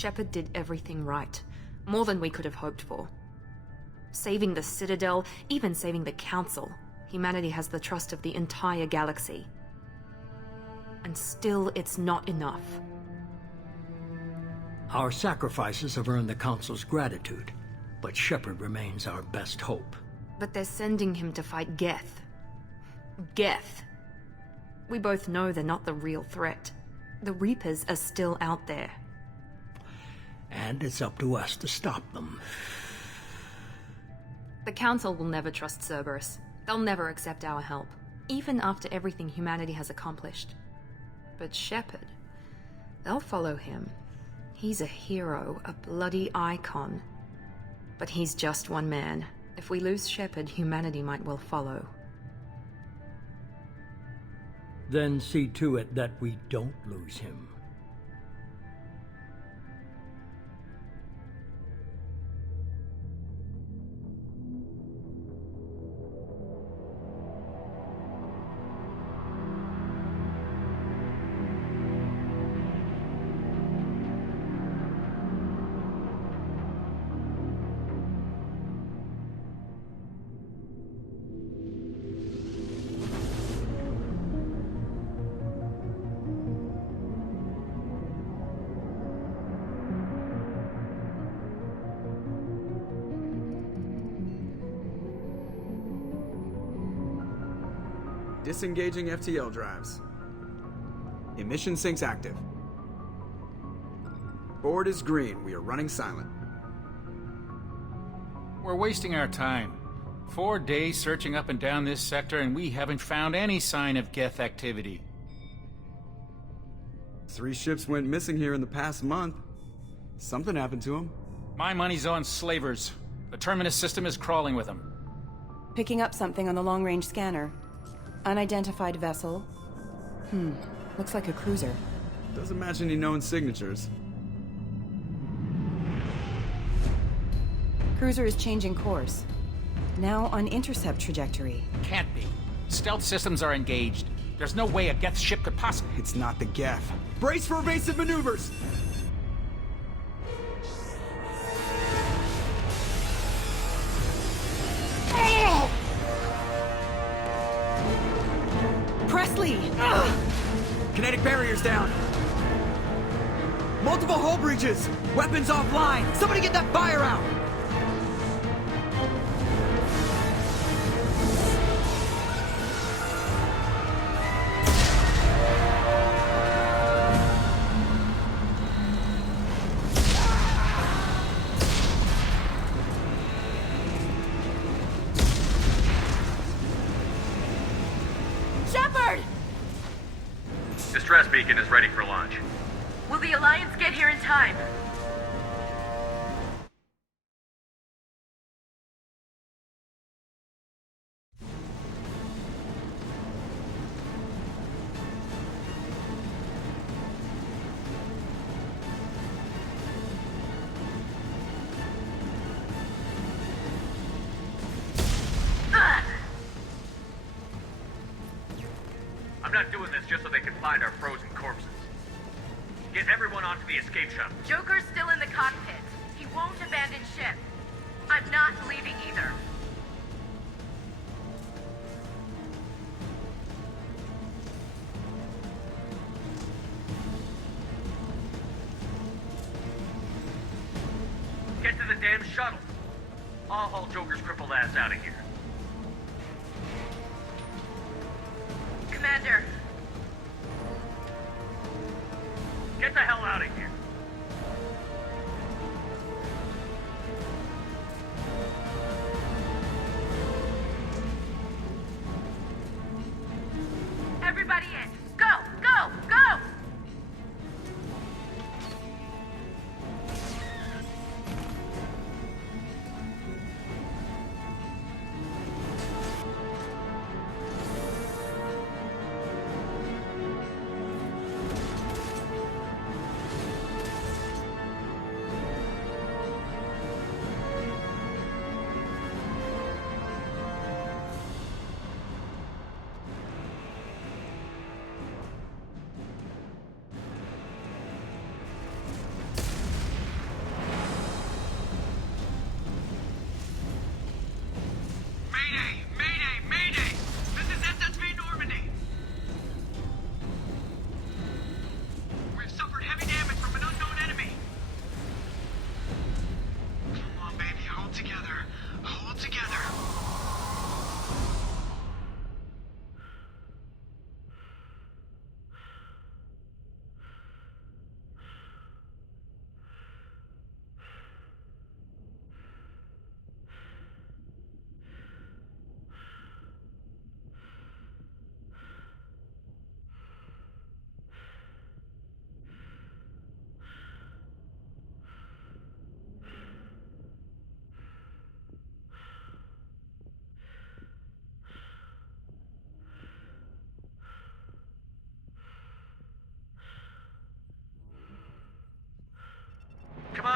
Shepard did everything right. More than we could have hoped for. Saving the Citadel, even saving the Council, humanity has the trust of the entire galaxy. And still, it's not enough. Our sacrifices have earned the Council's gratitude, but Shepard remains our best hope. But they're sending him to fight Geth. Geth. We both know they're not the real threat. The Reapers are still out there. And it's up to us to stop them. The Council will never trust Cerberus. They'll never accept our help, even after everything humanity has accomplished. But Shepard, they'll follow him. He's a hero, a bloody icon. But he's just one man. If we lose Shepard, humanity might well follow. Then see to it that we don't lose him. Disengaging FTL drives. Emission sinks active. Board is green. We are running silent. We're wasting our time. 4 days searching up and down this sector, and we haven't found any sign of Geth activity. 3 ships went missing here in the past month. Something happened to them. My money's on slavers. The Terminus system is crawling with them. Picking up something on the long-range scanner. Unidentified vessel. Looks like a cruiser. Doesn't match any known signatures. Cruiser is changing course. Now on intercept trajectory. Can't be. Stealth systems are engaged. There's no way a Geth ship could possibly... It's not the Geth. Brace for evasive maneuvers! Presley! Kinetic barriers down. Multiple hull breaches. Weapons offline. Somebody get that fire out. Distress beacon is ready for launch. Will the Alliance get here in time? I'm not doing this just so they can find our frozen corpses. Get everyone onto the escape shuttle. Joker's still in the cockpit. He won't abandon ship. I'm not leaving either. Get to the damn shuttle. I'll haul Joker's crippled ass out of here. Commander. Get the hell out of here. Everybody in. Go! Go! Go!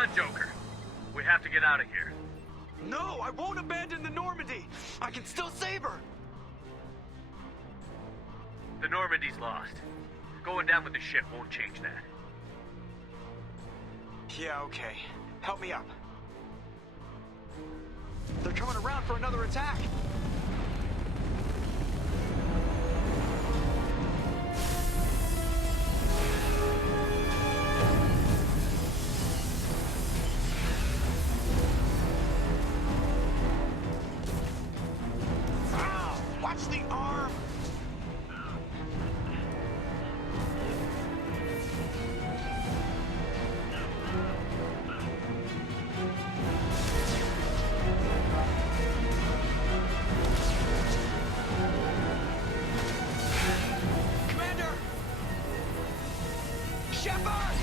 on, Joker. We have to get out of here. No, I won't abandon the Normandy. I can still save her. The Normandy's lost. Going down with the ship won't change that. Yeah, okay. Help me up. They're coming around for another attack. Ow! Watch the arm! Commander! Shepard!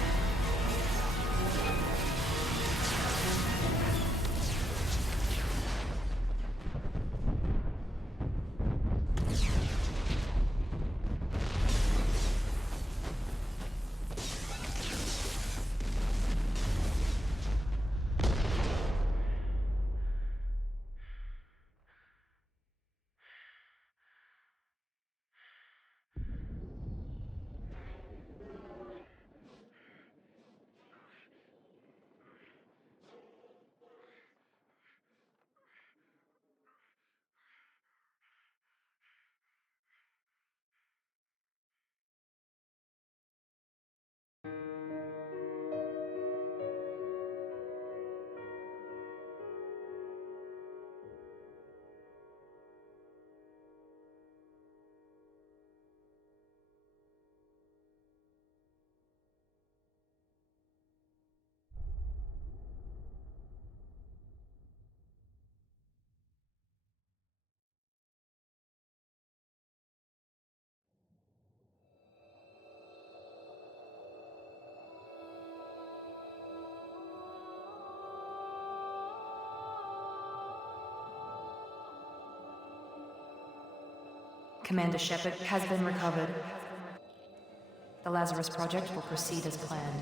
Commander Shepard has been recovered. The Lazarus Project will proceed as planned.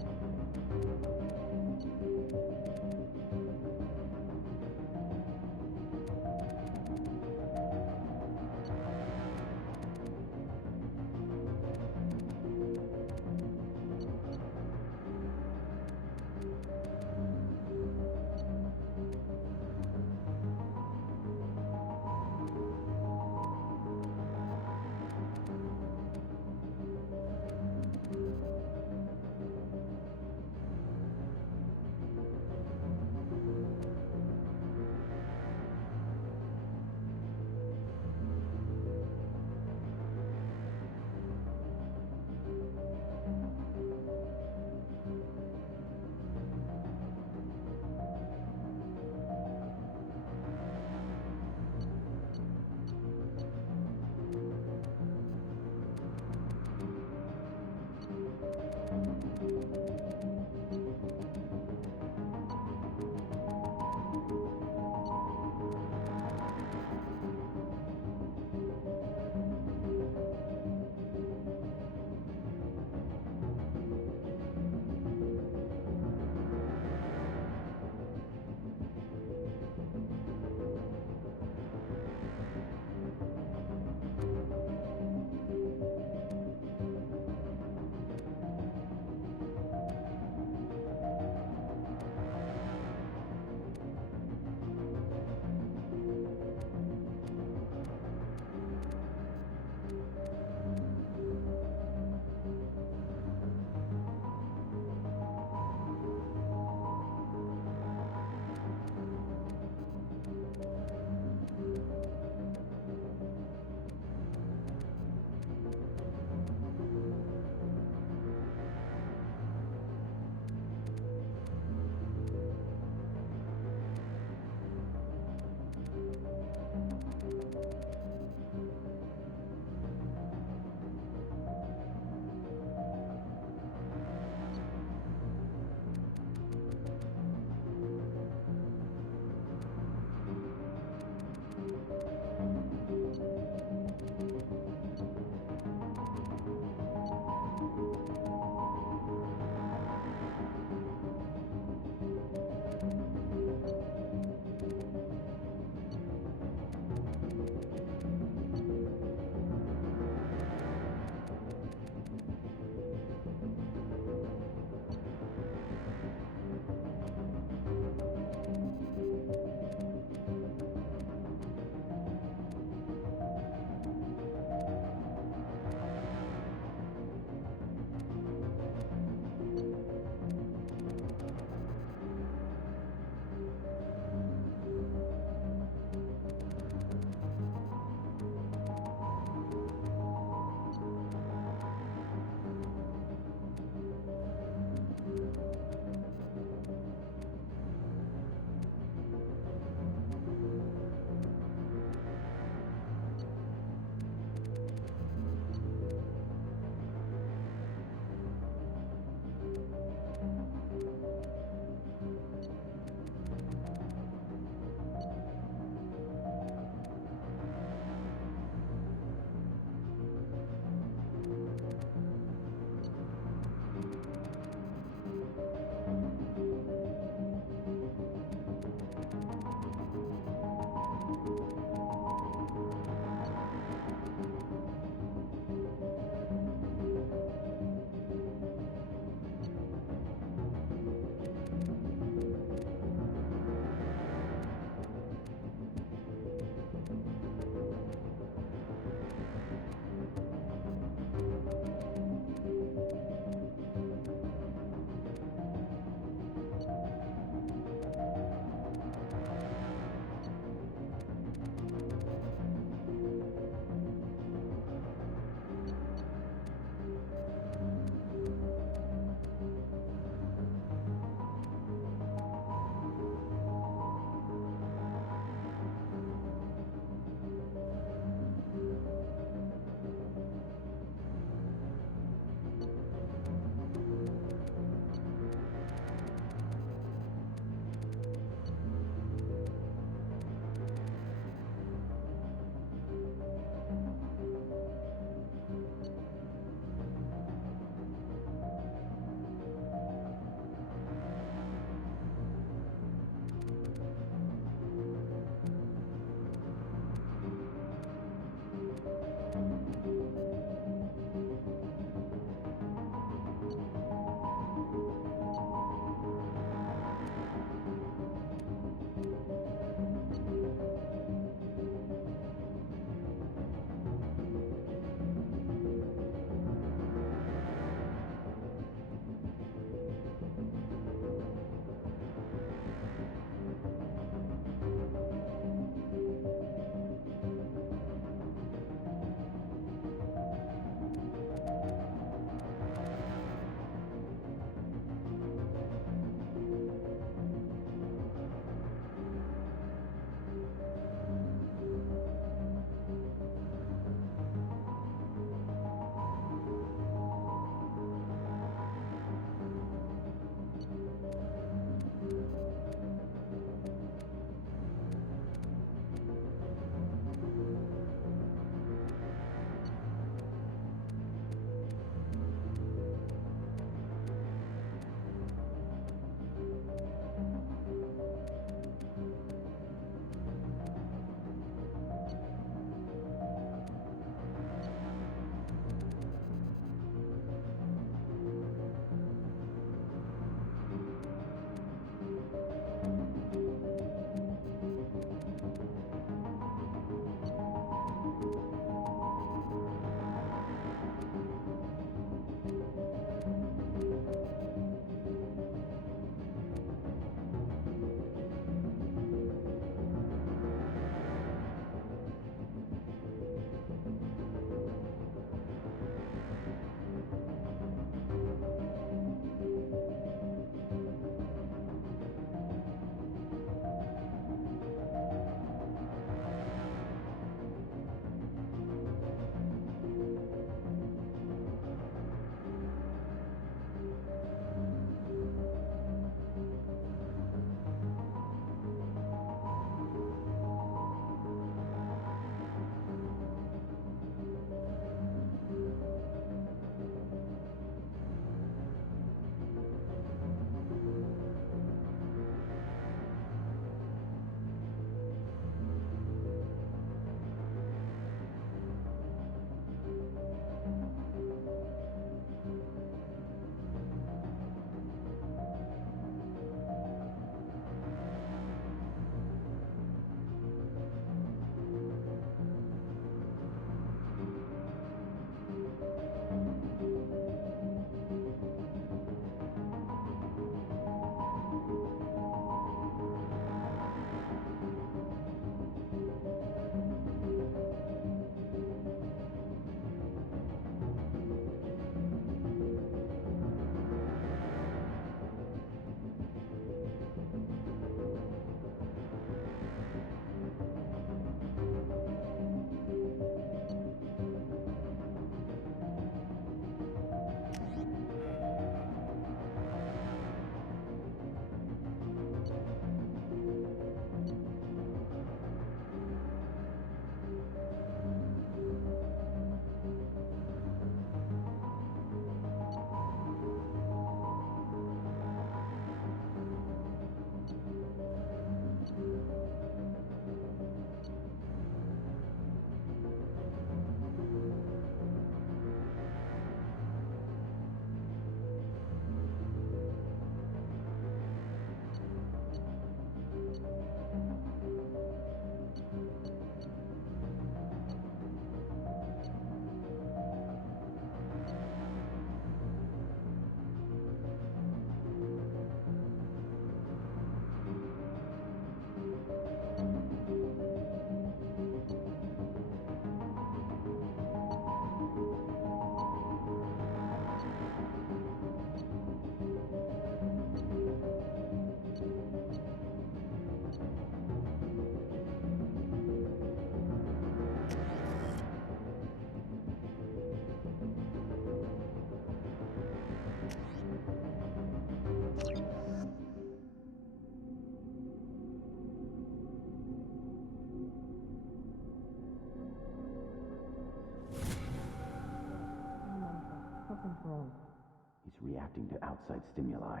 reacting to outside stimuli,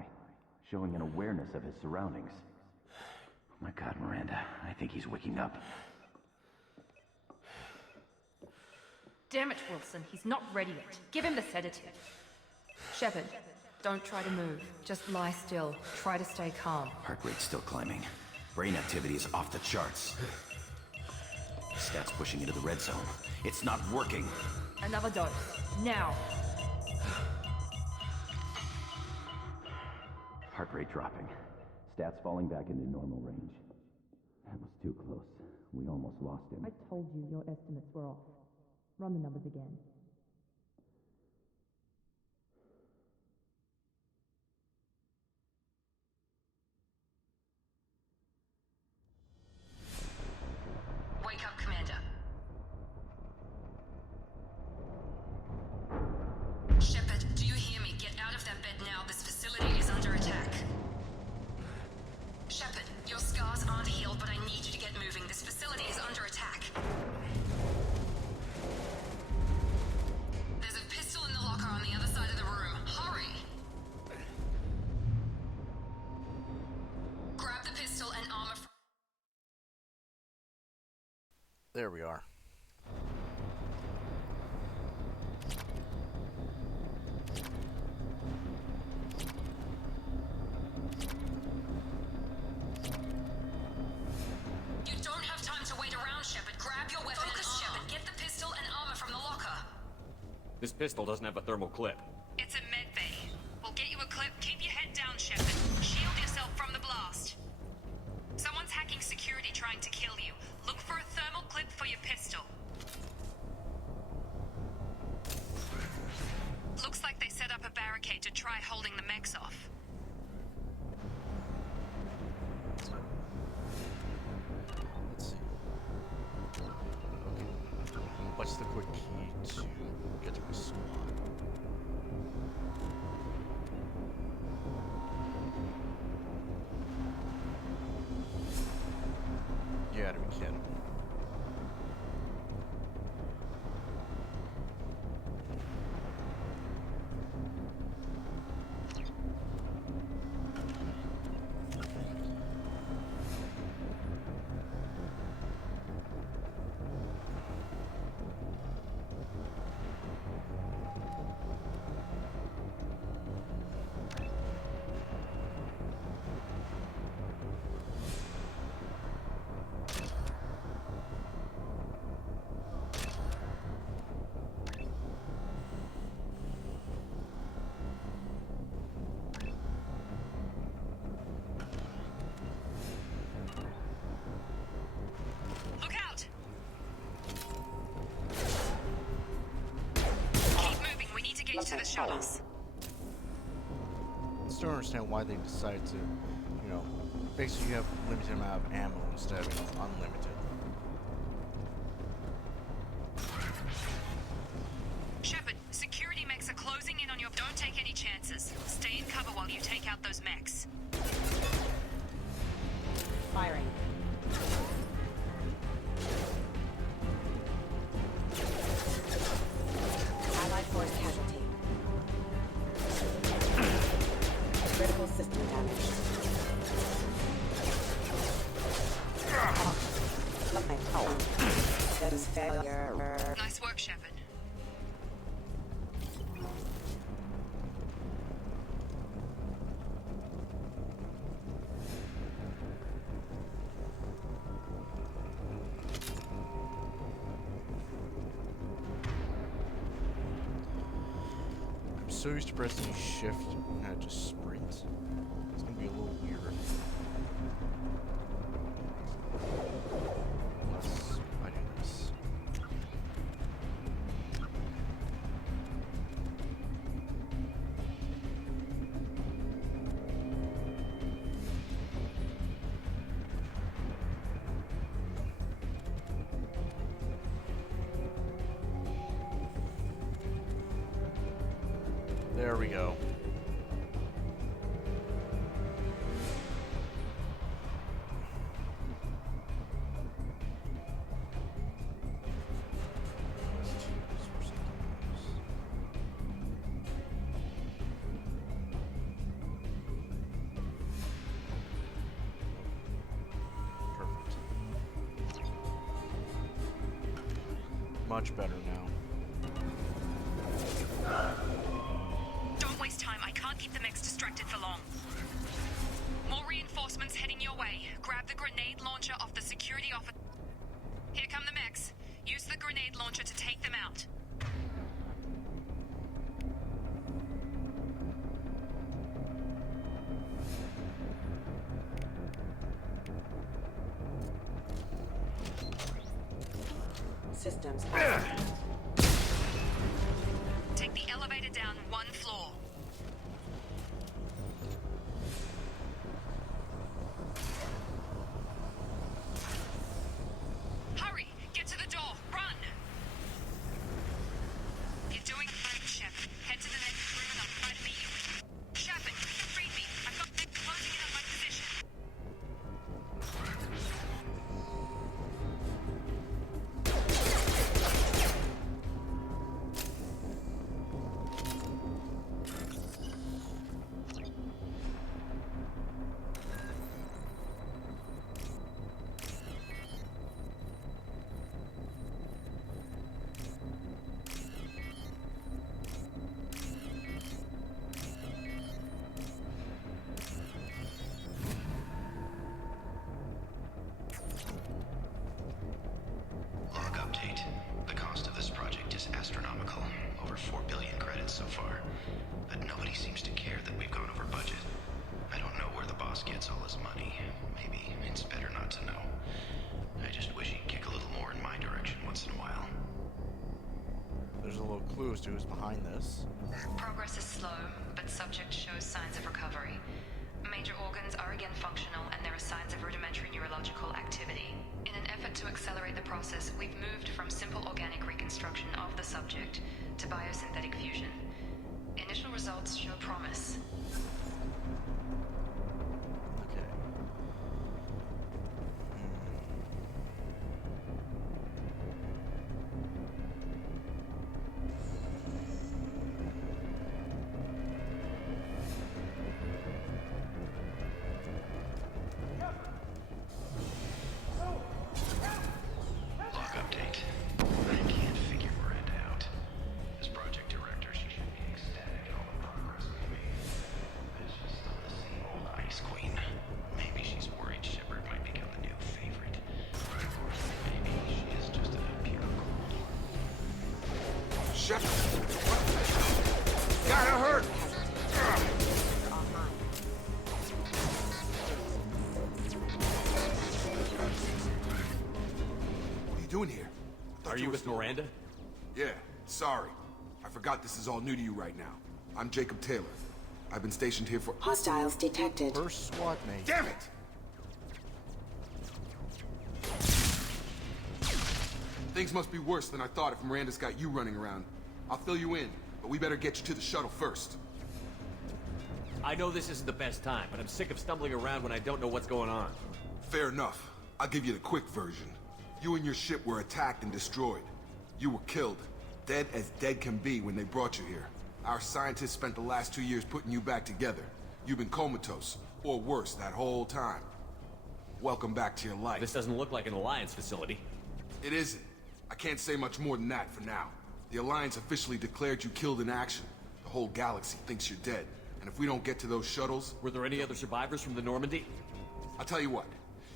showing an awareness of his surroundings. Oh my God, Miranda, I think he's waking up. Damn it, Wilson, he's not ready yet. Give him the sedative. Shepard, don't try to move. Just lie still. Try to stay calm. Heart rate's still climbing. Brain activity is off the charts. Stats pushing into the red zone. It's not working. Another dose. Now. Heart rate dropping. Stats falling back into normal range. That was too close. We almost lost him. I told you your estimates were off. Run the numbers again. Wake up, Commander. Shepard, do you hear me? Get out of that bed now. This facility is under attack. Shepard, your scars aren't healed, but I need you to get moving. This facility is under attack. There's a pistol in the locker on the other side of the room. Hurry! Grab the pistol and armor from... There we are. You don't have time to wait around, Shepard. Grab your weapon. Focus, Shepard. Get the pistol and armor from the locker. This pistol doesn't have a thermal clip. It's a med bay. We'll get you a clip. Keep your head down, Shepard. Shield yourself from the blast. Someone's hacking security trying to kill you. Look for a thermal clip for your pistol. Looks like they set up a barricade to try holding the mechs off. Let's see. What's the quick key to get to my squad? Yeah, to be kidding. Look out! Keep moving. We need to get you to the shuttles. I just don't understand why they decided to, basically you have limited amount of ammo instead of unlimited. Shepard, security mechs are closing in on your... Don't take any chances. Stay in cover while you take out those mechs. Firing. Allied force casualty. Critical system damage. That is failure. Nice work, Shepard. I'm so used to pressing shift and I just sprint. It's gonna be a little weird. Unless I do this. There we go. much better now. Don't waste time. I can't keep the mechs distracted for long. More reinforcements heading your way. Grab the grenade launcher off the security officer. Here come the mechs. Use the grenade launcher to take them out. Systems. Take the elevator down one floor. Hurry! Get to the door! Run! You're doing great, Shep. Head to the next room and I'll try to meet you. Shepard, read me. I've got them closing in on my position. Log update. The cost of this project is astronomical. Over 4 billion credits so far. But nobody seems to care that we've gone over budget. I don't know where the boss gets all his money. Maybe it's better not to know. I just wish he'd kick a little more in my direction once in a while. There's a little clue as to who's behind this. Progress is slow, but subject shows signs of recovery. Major organs are again functional, and there are signs of rudimentary neurological activity. In an effort to accelerate the process, we've moved from simple organic reconstruction of the subject to biosynthetic fusion. Initial results show promise. Okay. Log update. I can't figure Miranda out. As project director, she should be ecstatic at all the progress we've made. But she's still the same old ice queen. Maybe she's worried Shepard might become the new favorite. Maybe she is just a pure gold. Shepard! Gotta hurt! What are you doing here? Are you with Miranda? Yeah, sorry. I forgot this is all new to you right now. I'm Jacob Taylor. I've been stationed here for— Hostiles detected. First squad mate. Damn it! Things must be worse than I thought if Miranda's got you running around. I'll fill you in, but we better get you to the shuttle first. I know this isn't the best time, but I'm sick of stumbling around when I don't know what's going on. Fair enough. I'll give you the quick version. You and your ship were attacked and destroyed. You were killed. Dead as dead can be when they brought you here. Our scientists spent the last 2 years putting you back together. You've been comatose, or worse, that whole time. Welcome back to your life. This doesn't look like an Alliance facility. It isn't. I can't say much more than that for now. The Alliance officially declared you killed in action. The whole galaxy thinks you're dead. And if we don't get to those shuttles... Were there any other survivors from the Normandy? I'll tell you what.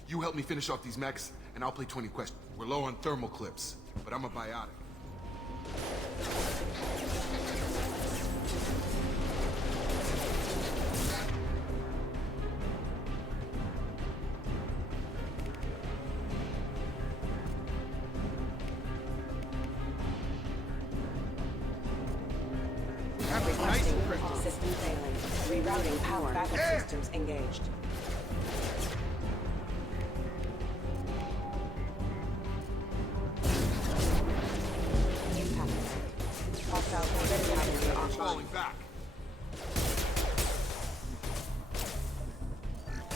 You help me finish off these mechs, and I'll play 20 questions. We're low on thermal clips, but I'm a biotic. System failing. Rerouting power. Backup systems engaged. Impact. Hostile orbital battery Falling offline. back.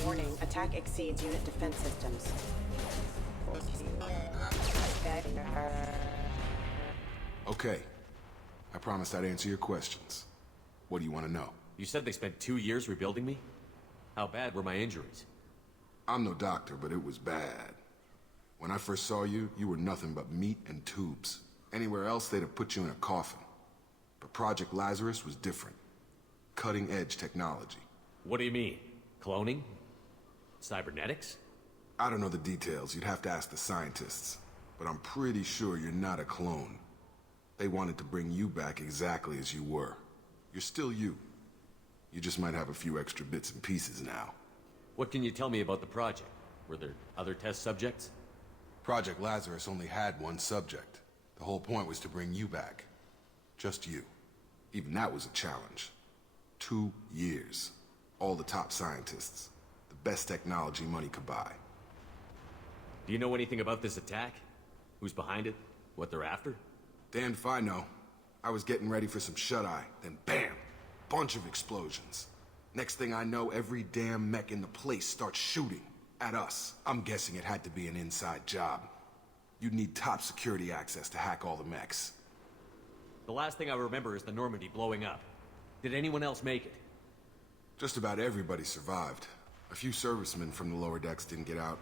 Warning. Attack exceeds unit defense systems. Okay. I promised I'd answer your questions. What do you want to know? You said they spent 2 years rebuilding me? How bad were my injuries? I'm no doctor, but it was bad. When I first saw you, you were nothing but meat and tubes. Anywhere else, they'd have put you in a coffin. But Project Lazarus was different. Cutting-edge technology. What do you mean? Cloning? Cybernetics? I don't know the details. You'd have to ask the scientists. But I'm pretty sure you're not a clone. They wanted to bring you back exactly as you were. You're still you. You just might have a few extra bits and pieces now. What can you tell me about the project? Were there other test subjects? Project Lazarus only had one subject. The whole point was to bring you back. Just you. Even that was a challenge. 2 years. All the top scientists. The best technology money could buy. Do you know anything about this attack? Who's behind it? What they're after? Damned if I know. I was getting ready for some shut-eye, then bam! Bunch of explosions. Next thing I know, every damn mech in the place starts shooting. At us. I'm guessing it had to be an inside job. You'd need top security access to hack all the mechs. The last thing I remember is the Normandy blowing up. Did anyone else make it? Just about everybody survived. A few servicemen from the lower decks didn't get out.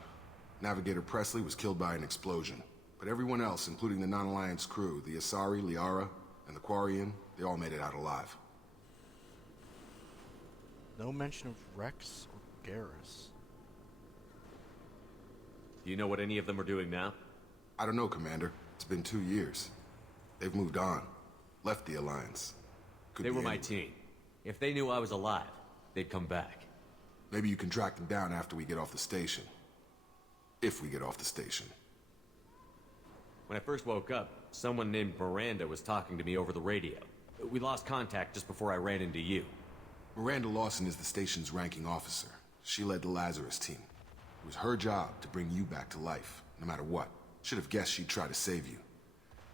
Navigator Presley was killed by an explosion. But everyone else, including the non-Alliance crew, the Asari, Liara, and the Quarian, they all made it out alive. No mention of Rex or Garrus. Do you know what any of them are doing now? I don't know, Commander. It's been 2 years. They've moved on. Left the Alliance. They were my team. If they knew I was alive, they'd come back. Maybe you can track them down after we get off the station. If we get off the station. When I first woke up, someone named Miranda was talking to me over the radio. We lost contact just before I ran into you. Miranda Lawson is the station's ranking officer. She led the Lazarus team. It was her job to bring you back to life, no matter what. Should have guessed she'd try to save you.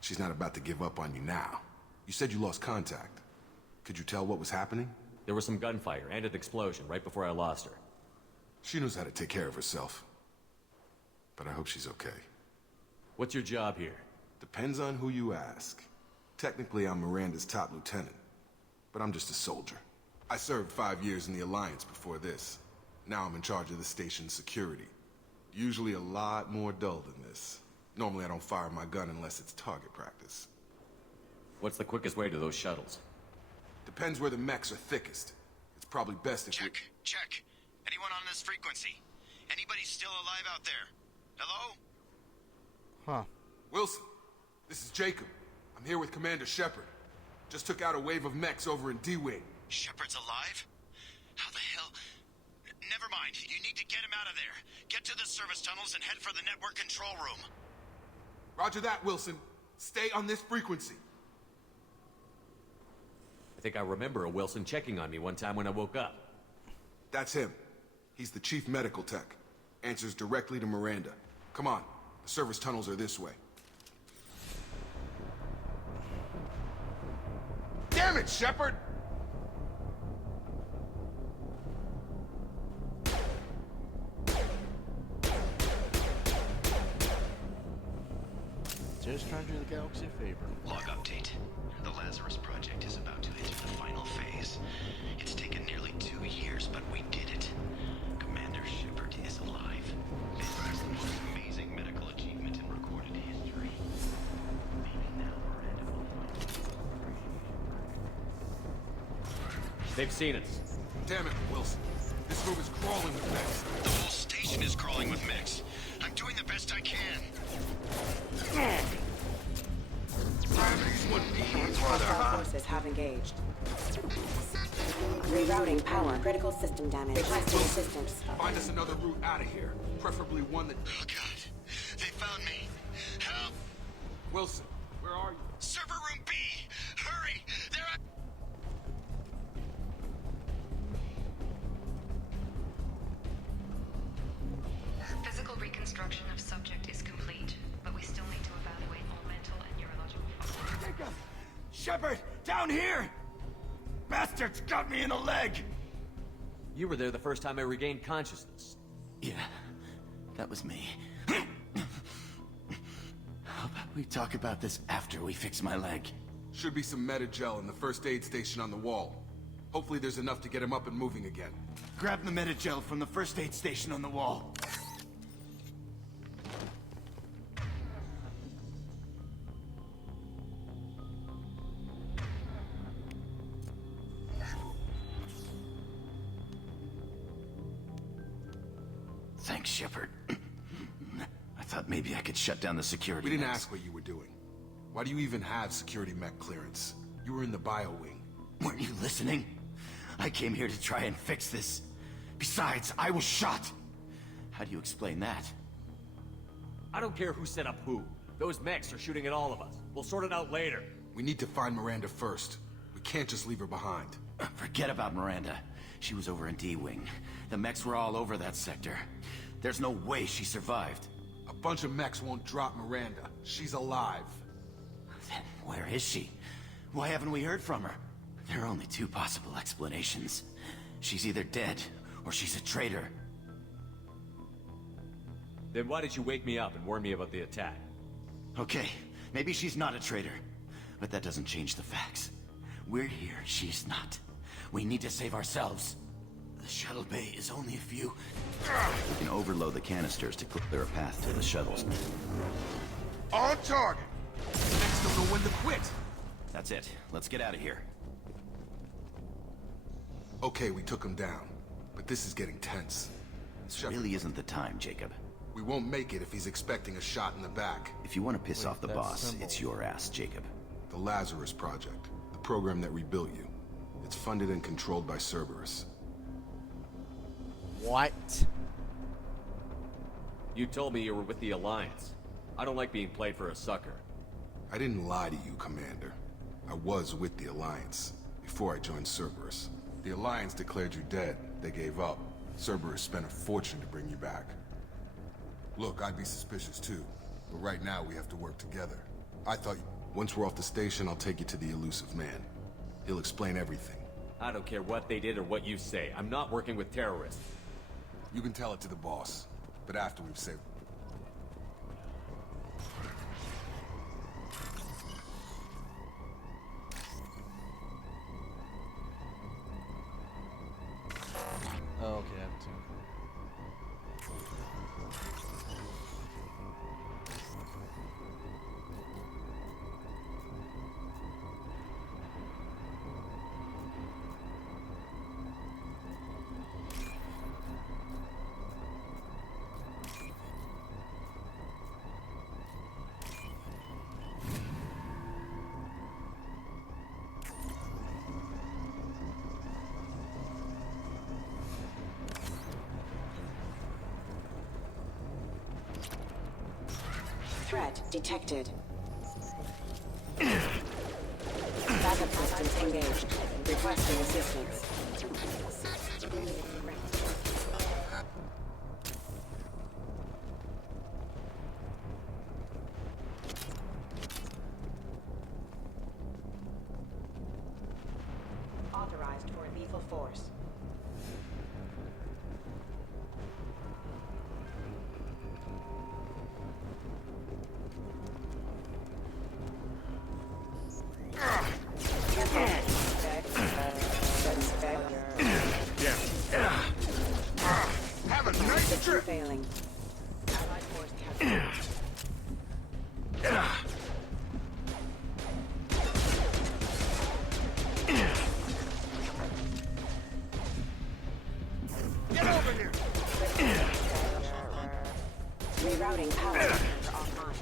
She's not about to give up on you now. You said you lost contact. Could you tell what was happening? There was some gunfire and an explosion right before I lost her. She knows how to take care of herself. But I hope she's okay. What's your job here? Depends on who you ask. Technically, I'm Miranda's top lieutenant. But I'm just a soldier. I served 5 years in the Alliance before this. Now I'm in charge of the station's security. Usually a lot more dull than this. Normally I don't fire my gun unless it's target practice. What's the quickest way to those shuttles? Depends where the mechs are thickest. It's probably best if Check. Anyone on this frequency? Anybody still alive out there? Hello? Huh. Wilson, this is Jacob. I'm here with Commander Shepard. Just took out a wave of mechs over in D-Wing. Shepard's alive? How the hell? Never mind. You need to get him out of there. Get to the service tunnels and head for the network control room. Roger that, Wilson. Stay on this frequency. I think I remember a Wilson checking on me one time when I woke up. That's him. He's the chief medical tech. Answers directly to Miranda. Come on. The service tunnels are this way. Damn it, Shepard! Just trying to do the galaxy a favor. Log update. The Lazarus project is about to enter the final phase. It's taken nearly 2 years, but we did it. Commander Shepard is alive. This is the most amazing medical achievement in recorded history. Maybe now Miranda will find. They've seen us. Damn it, Wilson. This room is crawling with mechs. The whole station is crawling with mechs. I'm doing the best I can. Hostile forces have engaged. Rerouting power. Critical system damage. Requesting assistance. Find us another route out of here. Preferably one that... Oh, God. They found me. Help! Wilson, where are you? Server room B! Hurry! They're... Physical reconstruction of subject is complete, but we still need to evaluate all mental and neurological functions. Jacob! Shepard! Down here! Bastards got me in the leg! You were there the first time I regained consciousness. Yeah, that was me. How about we talk about this after we fix my leg? Should be some Metagel in the first aid station on the wall. Hopefully there's enough to get him up and moving again. Grab the Metagel from the first aid station on the wall. Thanks, Shepard. I thought maybe I could shut down the security. We didn't mechs. ask what you were doing. Why do you even have security mech clearance? You were in the bio wing. Weren't you listening? I came here to try and fix this. Besides, I was shot. How do you explain that? I don't care who set up who. Those mechs are shooting at all of us. We'll sort it out later. We need to find Miranda first. We can't just leave her behind. Forget about Miranda. She was over in D-Wing. The mechs were all over that sector. There's no way she survived. A bunch of mechs won't drop Miranda. She's alive. Then where is she? Why haven't we heard from her? There are only two possible explanations. She's either dead, or she's a traitor. Then why did you wake me up and warn me about the attack? Okay, maybe she's not a traitor. But that doesn't change the facts. We're here, she's not. We need to save ourselves. The shuttle bay is only a few... We can overload the canisters to clear a path to the shuttles. On target! Mechs don't know when to quit! That's it. Let's get out of here. Okay, we took him down. But this is getting tense. This really isn't the time, Jacob. We won't make it if he's expecting a shot in the back. If you want to piss off the boss, it's your ass, Jacob. The Lazarus Project. The program that rebuilt you. It's funded and controlled by Cerberus. What? You told me you were with the Alliance. I don't like being played for a sucker. I didn't lie to you, Commander. I was with the Alliance, before I joined Cerberus. The Alliance declared you dead. They gave up. Cerberus spent a fortune to bring you back. Look, I'd be suspicious too, but right now we have to work together. I thought once we're off the station, I'll take you to the elusive man. He'll explain everything. I don't care what they did or what you say. I'm not working with terrorists. You can tell it to the boss, but after we've saved... Oh, okay, I have to. Threat detected. Backup systems engaged. Requesting assistance. Authorized for lethal force. Have a nice trip! Failing. Allied force captured. Get over here! Rerouting power offline.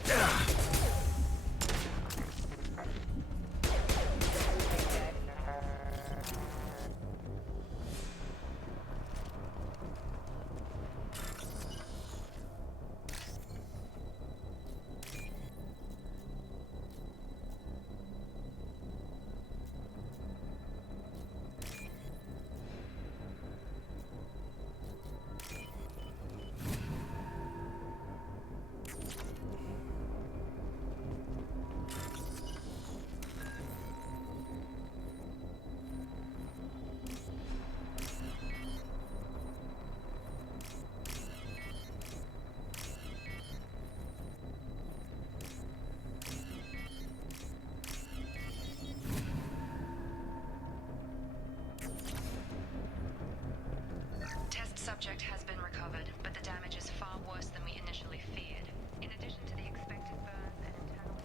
Test subject has been recovered, but the damage is far worse than we initially feared. In addition to the expected burns and internal...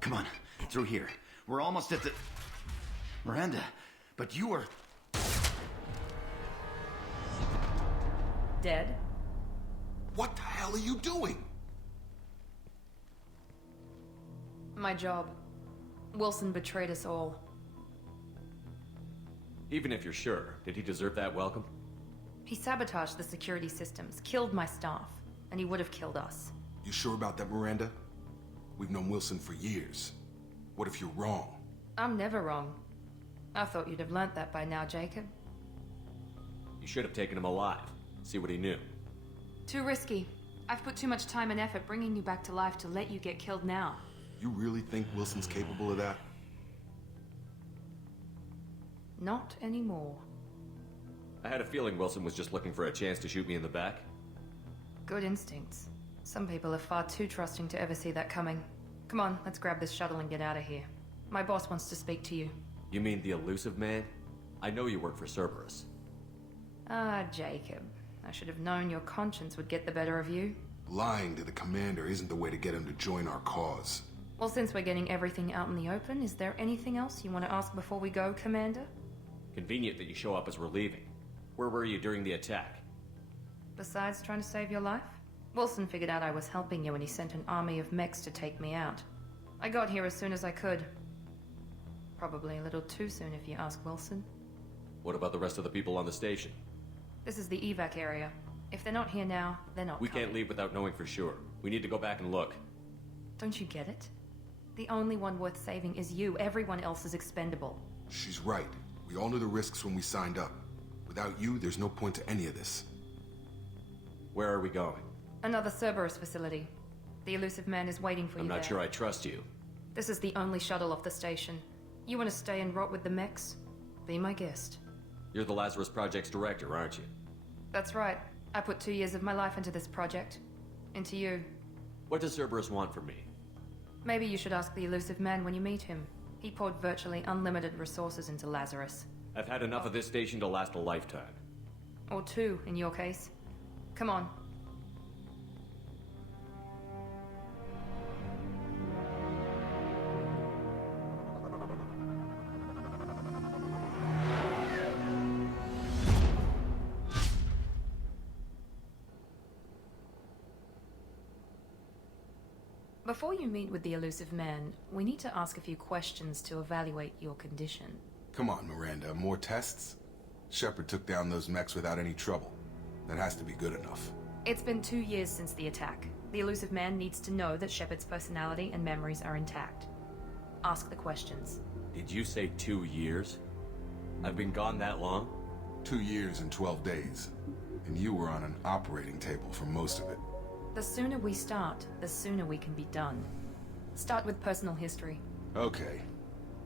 Come on, through here. We're almost at the... Miranda, but you are... Dead? What the hell are you doing? My job. Wilson betrayed us all. Even if you're sure, did he deserve that welcome? He sabotaged the security systems, killed my staff, and he would have killed us. You sure about that, Miranda? We've known Wilson for years. What if you're wrong? I'm never wrong. I thought you'd have learnt that by now, Jacob. You should have taken him alive. See what he knew. Too risky. I've put too much time and effort bringing you back to life to let you get killed now. You really think Wilson's capable of that? Not anymore. I had a feeling Wilson was just looking for a chance to shoot me in the back. Good instincts. Some people are far too trusting to ever see that coming. Come on, let's grab this shuttle and get out of here. My boss wants to speak to you. You mean the elusive man? I know you work for Cerberus. Ah, Jacob. I should have known your conscience would get the better of you. Lying to the commander isn't the way to get him to join our cause. Well, since we're getting everything out in the open, is there anything else you want to ask before we go, Commander? Convenient that you show up as we're leaving. Where were you during the attack? Besides trying to save your life? Wilson figured out I was helping you and he sent an army of mechs to take me out. I got here as soon as I could. Probably a little too soon if you ask Wilson. What about the rest of the people on the station? This is the evac area. If they're not here now, they're not We coming. can't leave without knowing for sure. We need to go back and look. Don't you get it? The only one worth saving is you. Everyone else is expendable. She's right. We all knew the risks when we signed up. Without you, there's no point to any of this. Where are we going? Another Cerberus facility. The elusive man is waiting for you I'm not there. sure I trust you. This is the only shuttle off the station. You want to stay and rot with the mechs? Be my guest. You're the Lazarus Project's director, aren't you? That's right. I put 2 years of my life into this project. Into you. What does Cerberus want from me? Maybe you should ask the elusive man when you meet him. He poured virtually unlimited resources into Lazarus. I've had enough of this station to last a lifetime. Or 2, in your case. Come on. Before you meet with the elusive man, we need to ask a few questions to evaluate your condition. Come on, Miranda. More tests? Shepard took down those mechs without any trouble. That has to be good enough. It's been 2 years since the attack. The elusive man needs to know that Shepard's personality and memories are intact. Ask the questions. Did you say 2 years? I've been gone that long? 2 years and 12 days. And you were on an operating table for most of it. The sooner we start, the sooner we can be done. Start with personal history. Okay.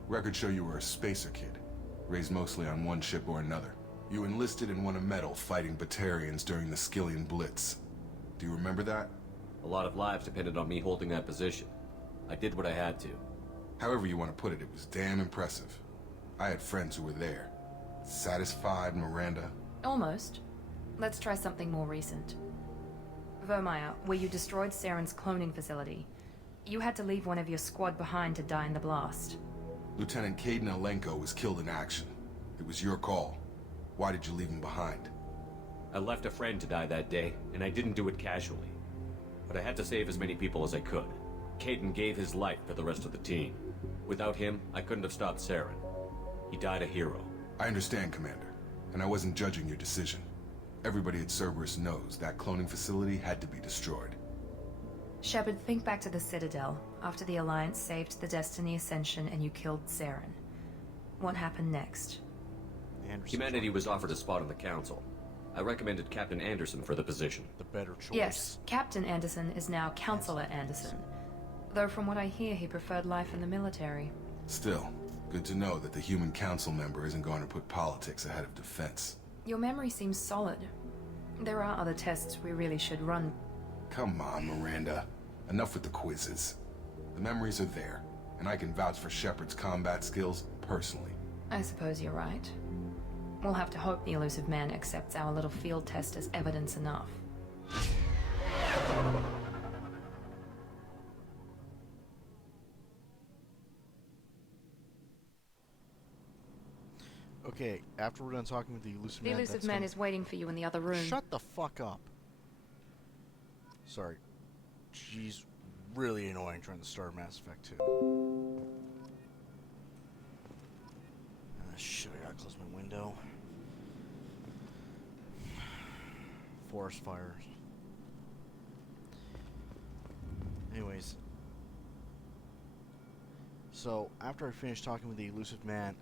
Records show you were a spacer kid. Raised mostly on one ship or another. You enlisted and won a medal fighting Batarians during the Skillian Blitz. Do you remember that? A lot of lives depended on me holding that position. I did what I had to. However you want to put it, it was damn impressive. I had friends who were there. Satisfied, Miranda? Almost. Let's try something more recent. Vermeer, where you destroyed Saren's cloning facility. You had to leave one of your squad behind to die in the blast. Lieutenant Caden Alenko was killed in action. It was your call. Why did you leave him behind? I left a friend to die that day, and I didn't do it casually. But I had to save as many people as I could. Caden gave his life for the rest of the team. Without him, I couldn't have stopped Saren. He died a hero. I understand, Commander, and I wasn't judging your decision. Everybody at Cerberus knows that cloning facility had to be destroyed. Shepard, think back to the Citadel, after the Alliance saved the Destiny Ascension and you killed Saren. What happened next? Humanity was offered a spot on the Council. I recommended Captain Anderson for the position. The better choice. Yes, Captain Anderson is now Counselor Anderson. Though from what I hear, he preferred life in the military. Still, good to know that the human council member isn't going to put politics ahead of defense. Your memory seems solid. There are other tests we really should run. Come on, Miranda. Enough with the quizzes. The memories are there, and I can vouch for Shepard's combat skills personally. I suppose you're right. We'll have to hope the elusive man accepts our little field test as evidence enough. Okay, after we're done talking with the elusive The man... elusive man is waiting for you in the other room. Shut the fuck up. Sorry. She's really annoying trying to start Mass Effect 2. Shit, I gotta close my window. Forest fires. Anyways. So, after I finish talking with the elusive man,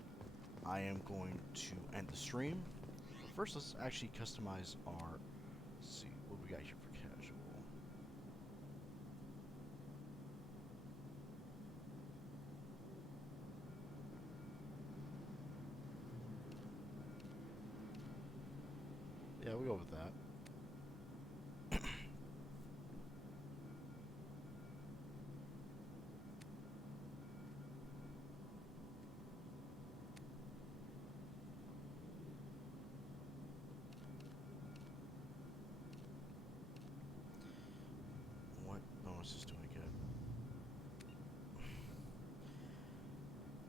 I am going to end the stream. But first, let's actually customize our... Let's see, what we got here for casual. Yeah, we'll go with that. What bonuses do I get?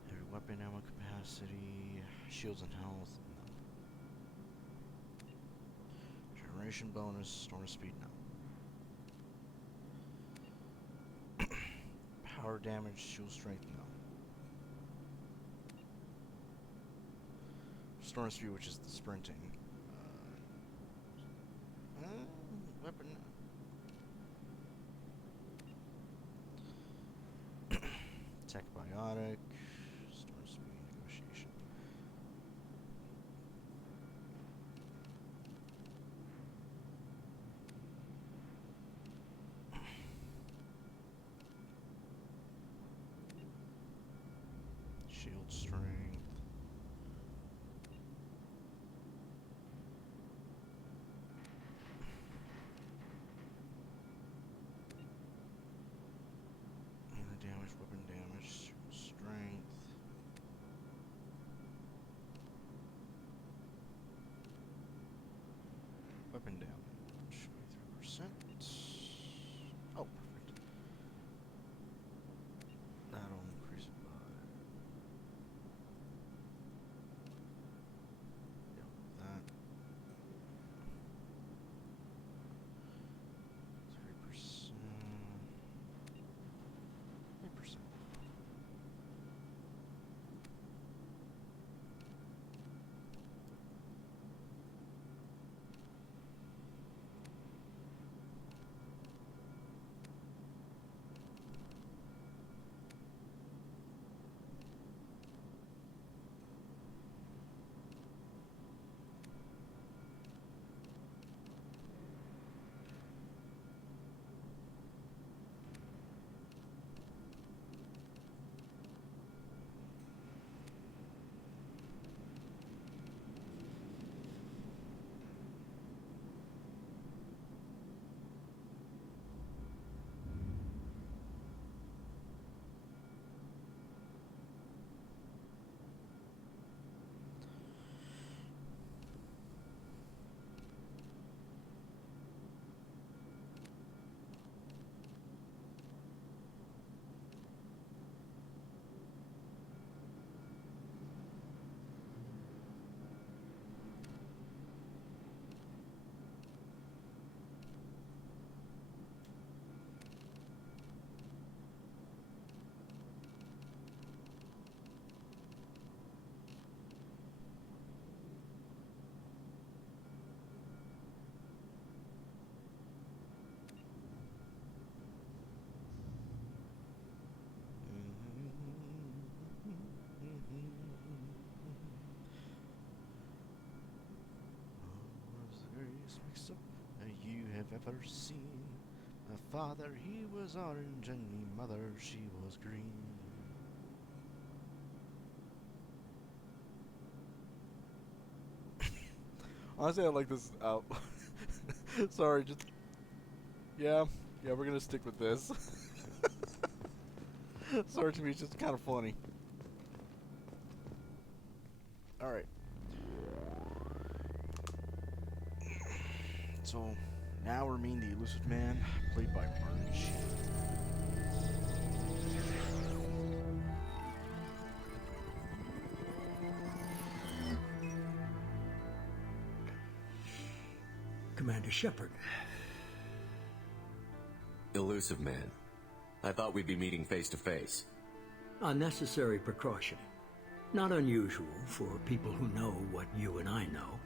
Heavy weapon ammo capacity, shields and health. Generation bonus, storm speed, no. Power damage, shield strength, no. Storm speed, which is the sprinting. Weapon. Tech biotic. Storm speed, negotiation. Shield strength. Melee damage, weapon damage, shield strength. Weapon damage, 23%. Oh, perfect. That'll increase it by... Yep, that. 3%. 3%. Mix-up that you have ever seen. My father, he was orange, and my mother, she was green. Honestly, I like this out. Sorry, just... Yeah, we're gonna stick with this. Sorry, to me, it's just kind of funny. Alright. So, now we're meeting the elusive man, played by Martin Sheen. Commander Shepard. Elusive man. I thought we'd be meeting face to face. A necessary precaution. Not unusual for people who know what you and I know.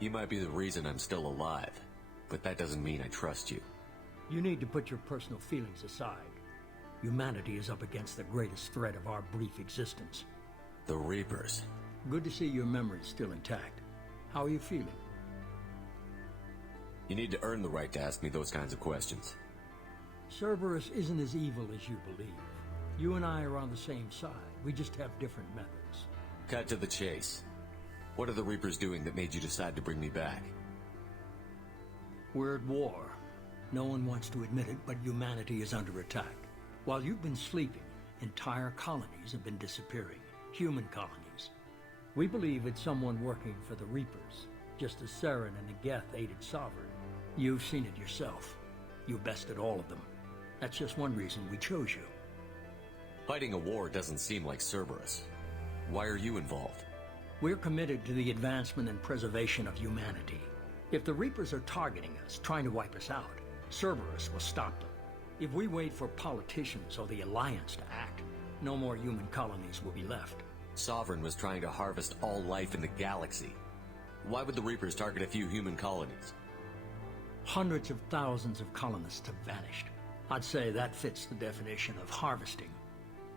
You might be the reason I'm still alive, but that doesn't mean I trust you. You need to put your personal feelings aside. Humanity is up against the greatest threat of our brief existence. The Reapers. Good to see your memory's still intact. How are you feeling? You need to earn the right to ask me those kinds of questions. Cerberus isn't as evil as you believe. You and I are on the same side. We just have different methods. Cut to the chase. What are the Reapers doing that made you decide to bring me back? We're at war. No one wants to admit it, but humanity is under attack. While you've been sleeping, entire colonies have been disappearing. Human colonies. We believe it's someone working for the Reapers, just as Saren and the Geth aided Sovereign. You've seen it yourself. You bested all of them. That's just one reason we chose you. Fighting a war doesn't seem like Cerberus. Why are you involved? We're committed to the advancement and preservation of humanity. If the Reapers are targeting us, trying to wipe us out, Cerberus will stop them. If we wait for politicians or the Alliance to act, no more human colonies will be left. Sovereign was trying to harvest all life in the galaxy. Why would the Reapers target a few human colonies? Hundreds of thousands of colonists have vanished. I'd say that fits the definition of harvesting.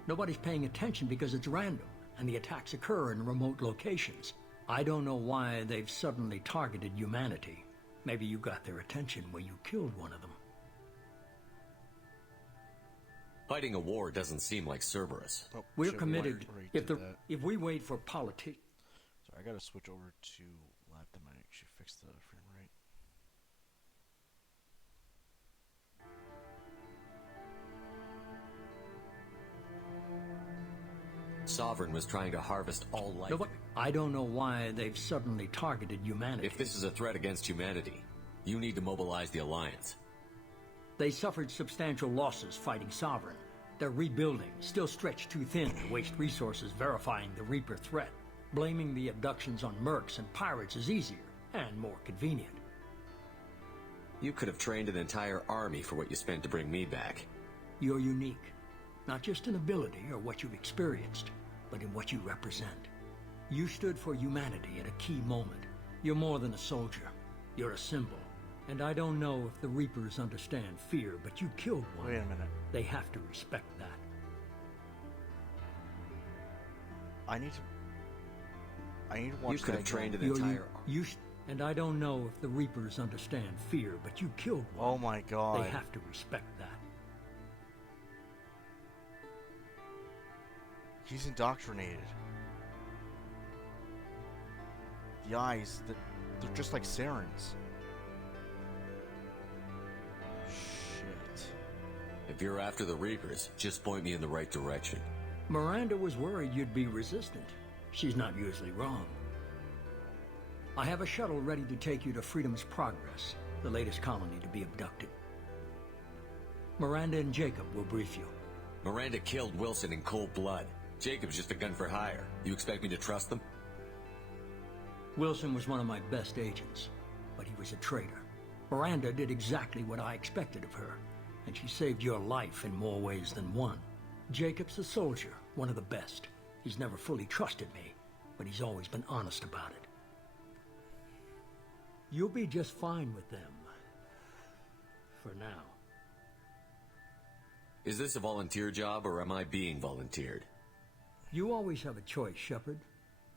Nobody's paying attention because it's random, and the attacks occur in remote locations. I don't know why they've suddenly targeted humanity. Maybe you got their attention when you killed one of them. Fighting a war doesn't seem like Cerberus. Oh, We're shit, committed. we already If did that. we wait for politics. Sorry, I gotta switch over to lab to actually fix the frame rate. Sovereign was trying to harvest all life. No, I don't know why they've suddenly targeted humanity. If this is a threat against humanity, you need to mobilize the Alliance. They suffered substantial losses fighting Sovereign. They're rebuilding, still stretched too thin to waste resources verifying the Reaper threat. Blaming the abductions on mercs and pirates is easier and more convenient. You could have trained an entire army for what you spent to bring me back. You're unique, not just in ability or what you've experienced, but in what you represent. You stood for humanity at a key moment. You're more than a soldier. You're a symbol. And I don't know if the Reapers understand fear, but you killed one. Wait a minute. They have to respect that. I need to watch. You could have that trained an again. entire And I don't know if the Reapers understand fear, but you killed one. Oh my god. They have to respect that. He's indoctrinated. The eyes, they're just like Saren's. Shit. If you're after the Reapers, just point me in the right direction. Miranda was worried you'd be resistant. She's not usually wrong. I have a shuttle ready to take you to Freedom's Progress, the latest colony to be abducted. Miranda and Jacob will brief you. Miranda killed Wilson in cold blood. Jacob's just a gun for hire. You expect me to trust them? Wilson was one of my best agents, but he was a traitor. Miranda did exactly what I expected of her, and she saved your life in more ways than one. Jacob's a soldier, one of the best. He's never fully trusted me, but he's always been honest about it. You'll be just fine with them. For now. Is this a volunteer job, or am I being volunteered? You always have a choice, Shepard.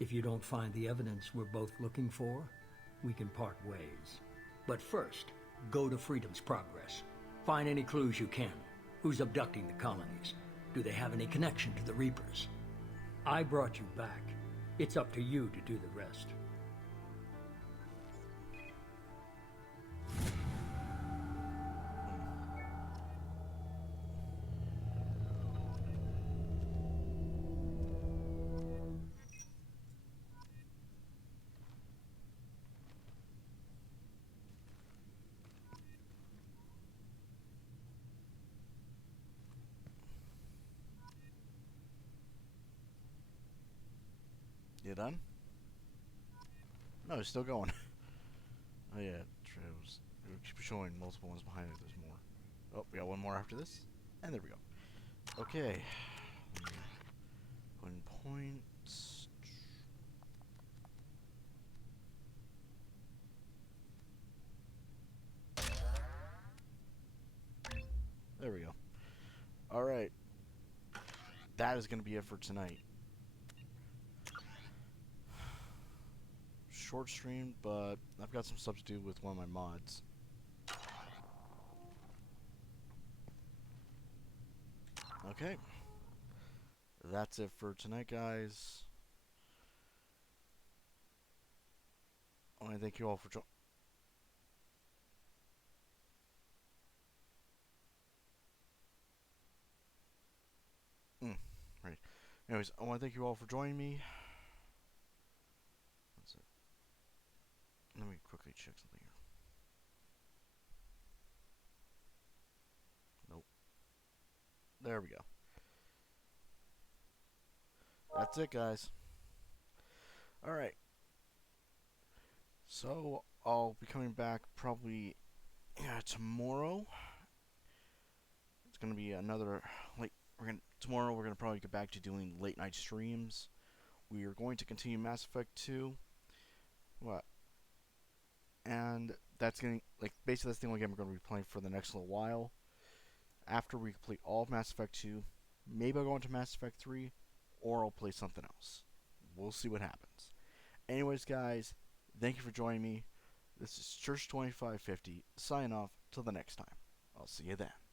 If you don't find the evidence we're both looking for, we can part ways. But first, go to Freedom's Progress. Find any clues you can. Who's abducting the colonies? Do they have any connection to the Reapers? I brought you back. It's up to you to do the rest. You done? No, it's still going. Oh yeah, it keep showing multiple ones behind it. There's more. Oh, we got one more after this, and there we go. Okay. Put in points. There we go. All right. That is going to be it for tonight. Short stream, but I've got some stuff to do with one of my mods. Okay. That's it for tonight, guys. I want to thank you all for joining. Right. Anyways, I want to thank you all for joining me. That's it. Let me quickly check something here. Nope. There we go. That's it, guys. Alright. So, I'll be coming back probably tomorrow. It's going to be another, tomorrow we're going to probably get back to doing late night streams. We are going to continue Mass Effect 2. And that's going to, basically that's the only game we're going to be playing for the next little while. After we complete all of Mass Effect 2, maybe I'll go into Mass Effect 3, or I'll play something else. We'll see what happens. Anyways, guys, thank you for joining me. This is Church 2550, sign off till the next time. I'll see you then.